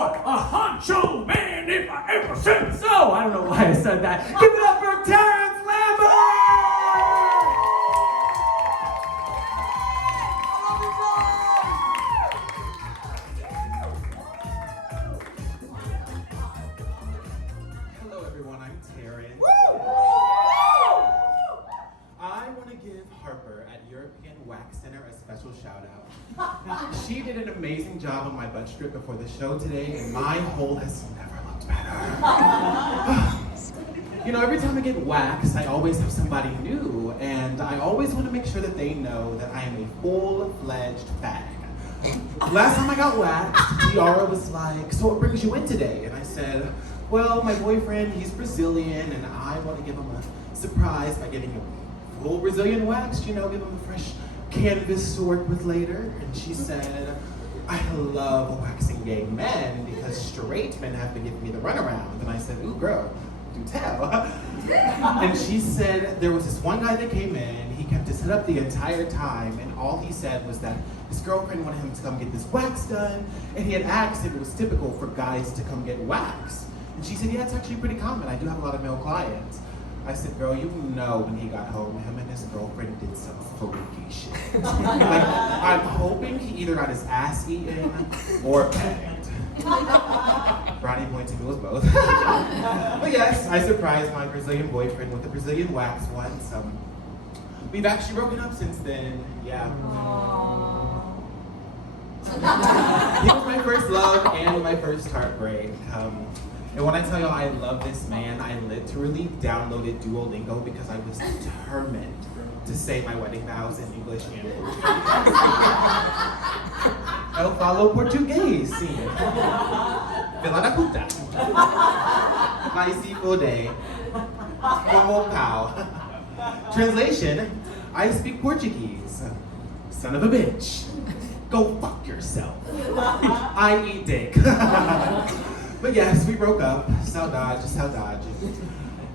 for a honcho man if I ever said so. I don't know why I said that. Give it up for Terrence Lambert! Hello everyone, I'm Terrence. I want to give Harper at European Wax Center a special shout out. She did an amazing job on my butt strip before the show today, and my hole has never looked better. You know, every time I get waxed, I always have somebody new, and I always want to make sure that they know that I am a full-fledged fag. Last time I got waxed, Tiara was like, "So what brings you in today?" And I said, "Well, my boyfriend, he's Brazilian, and I want to give him a surprise by giving him a full Brazilian wax, you know, give him a fresh canvas to work with later." And she said, "I love waxing gay men because straight men have been giving me the runaround." And I said, "Ooh, girl, do tell." And she said there was this one guy that came in, he kept his head up the entire time, and all he said was that his girlfriend wanted him to come get this wax done, and he had asked if it was typical for guys to come get waxed. And she said, "Yeah, it's actually pretty common. I do have a lot of male clients." I said, "Girl, you know when he got home, him and his girlfriend did some freaky shit." Like, I'm hoping he either got his ass eaten or banged. Brownie points to me was both. But yes, I surprised my Brazilian boyfriend with a Brazilian wax once. We've actually broken up since then, yeah. He was my first love and my first heartbreak. And when I tell y'all I love this man, I literally downloaded Duolingo because I was determined to say my wedding vows in English and Portuguese. Eu falo português, sim. Filha da puta. Vai se foder. Como pau. Translation, I speak Portuguese. Son of a bitch. Go fuck yourself. I eat dick. But yes, we broke up. Saudade.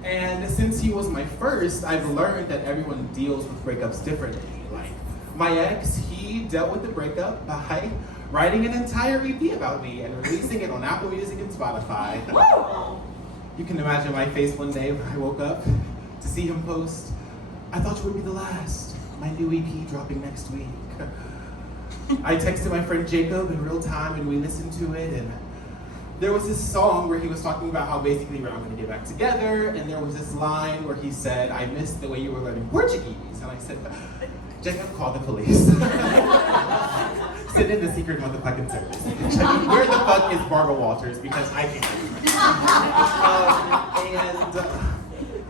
And since he was my first, I've learned that everyone deals with breakups differently. Like, my ex, he dealt with the breakup by writing an entire EP about me and releasing it on Apple Music and Spotify. You can imagine my face one day when I woke up to see him post, "I thought you would be the last. My new EP dropping next week." I texted my friend Jacob in real time and we listened to it, and there was this song where he was talking about how basically we're not going to get back together, and there was this line where he said, "I missed the way you were learning Portuguese." And I said, "Jacob, call the police." Send in the secret motherfucking service. Where the fuck is Barbara Walters? Because I can't. And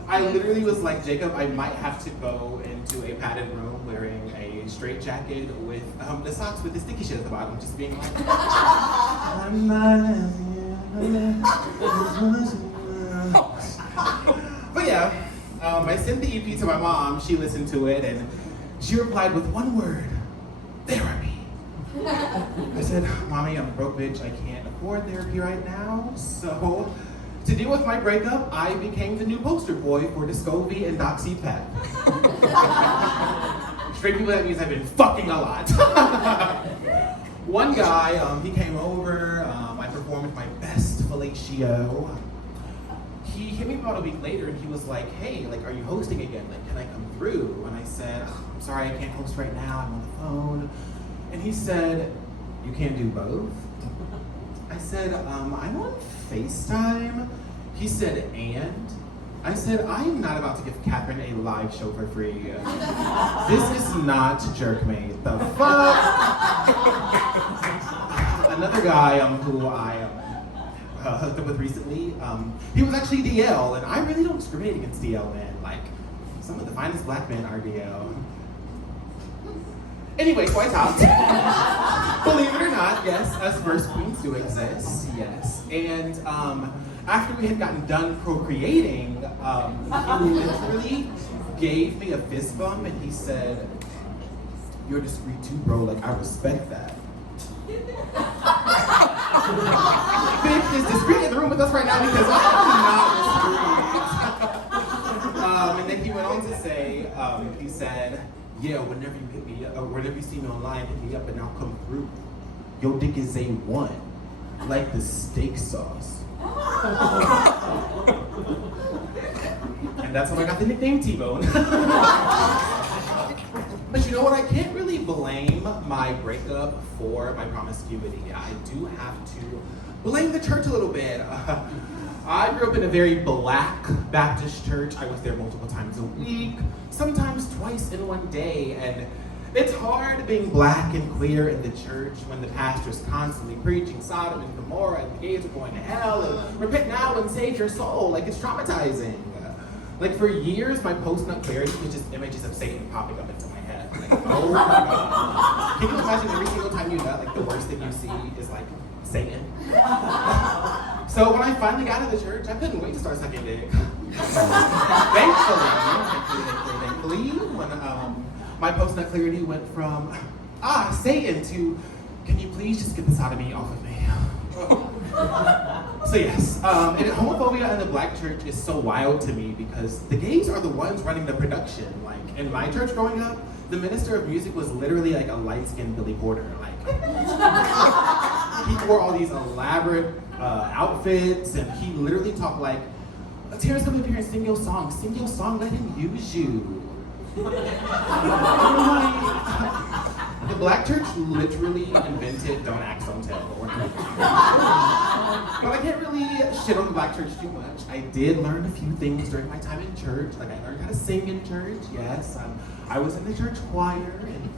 I literally was like, "Jacob, I might have to go into a padded room wearing a straight jacket with the socks with the sticky shit at the bottom, just being like, I'm not." But yeah, I sent the EP to my mom. She listened to it and she replied with one word: therapy. I said, "Mommy, I'm a broke bitch. I can't afford therapy right now." So to deal with my breakup, I became the new poster boy for Descovy and Doxy Pep. Straight people, that means I've been fucking a lot. One guy, he came over, I performed my best fellatio. He hit me about a week later and he was like, "Hey, like, are you hosting again? Like, can I come through?" And I said, "I'm sorry, I can't host right now, I'm on the phone." And he said, "You can't do both?" I said, "I'm on FaceTime." He said, "And?" I said, "I am not about to give Catherine a live show for free. This is not Jerkmate. The fuck?" Another guy who I hooked up with recently, he was actually DL, and I really don't discriminate against DL men. Like, some of the finest black men are DL. Anyway, so I talked. Believe it or not, yes, us first queens do exist, yes. And after we had gotten done procreating, he literally gave me a fist bump and he said, "You're discreet too, bro, like, I respect that." Bitch is discreet in the room with us right now because I'm not discreet. And then he went on to say, he said, "Yeah, whenever you hit me up, or whenever you see me online, hit me up and I'll come through. Your dick is A1. like the steak sauce. And that's how I got the nickname T-Bone. But you know what? I can't really blame my breakup for my promiscuity. I do have to blame the church a little bit. I grew up in a very black Baptist church. I was there multiple times a week, sometimes twice in one day. And it's hard being black and queer in the church when the pastor's constantly preaching Sodom and Gomorrah and the gays are going to hell and repent now and save your soul. Like, it's traumatizing. Like, for years, my post-nut clarity was just images of Satan popping up into my head. Like, oh my God. Can you imagine every single time you nut, like, the worst thing you see is, like, Satan? So when I finally got out of the church, I couldn't wait to start sucking dick. Thankfully, when my post-nut clarity went from, Satan to, can you please just get the sodomy off of me? So yes, and homophobia in the black church is so wild to me because the gays are the ones running the production. Like, in my church growing up, the minister of music was literally like a light-skinned Billy Porter. Like, he wore all these elaborate outfits, and he literally talked like, Terrence, come up here and sing your song, let him use you. The black church literally invented don't ask, don't tell. But I can't really shit on the black church too much. I did learn a few things during my time in church. Like, I learned how to sing in church, yes. I was in the church choir, and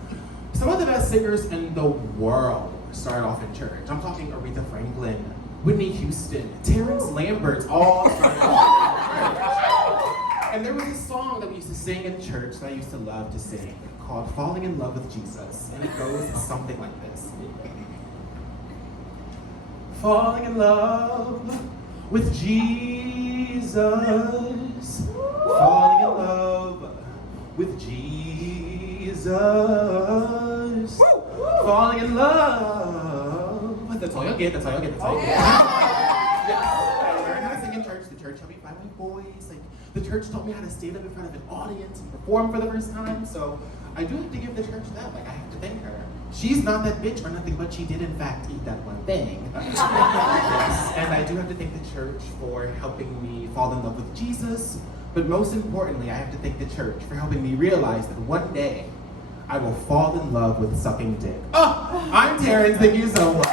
some of the best singers in the world started off in church. I'm talking Aretha Franklin, Whitney Houston, Terrence Lambert, all started off in church. And there was a song that we used to sing in church that I used to love to sing called Falling in Love with Jesus. And it goes something like this. Falling in love with Jesus. Falling in love with Jesus. Falling in love. That's all you'll get, Yes. I learned how to sing in church. The church helped me find my voice. Like, the church taught me how to stand up in front of an audience and perform for the first time. So I do have to give the church that. Like, I have to thank her. She's not that bitch for nothing, but she did in fact eat that one thing. Yes, and I do have to thank the church for helping me fall in love with Jesus. But most importantly, I have to thank the church for helping me realize that one day I will fall in love with sucking dick. Oh, I'm Terrence. Thank you so much.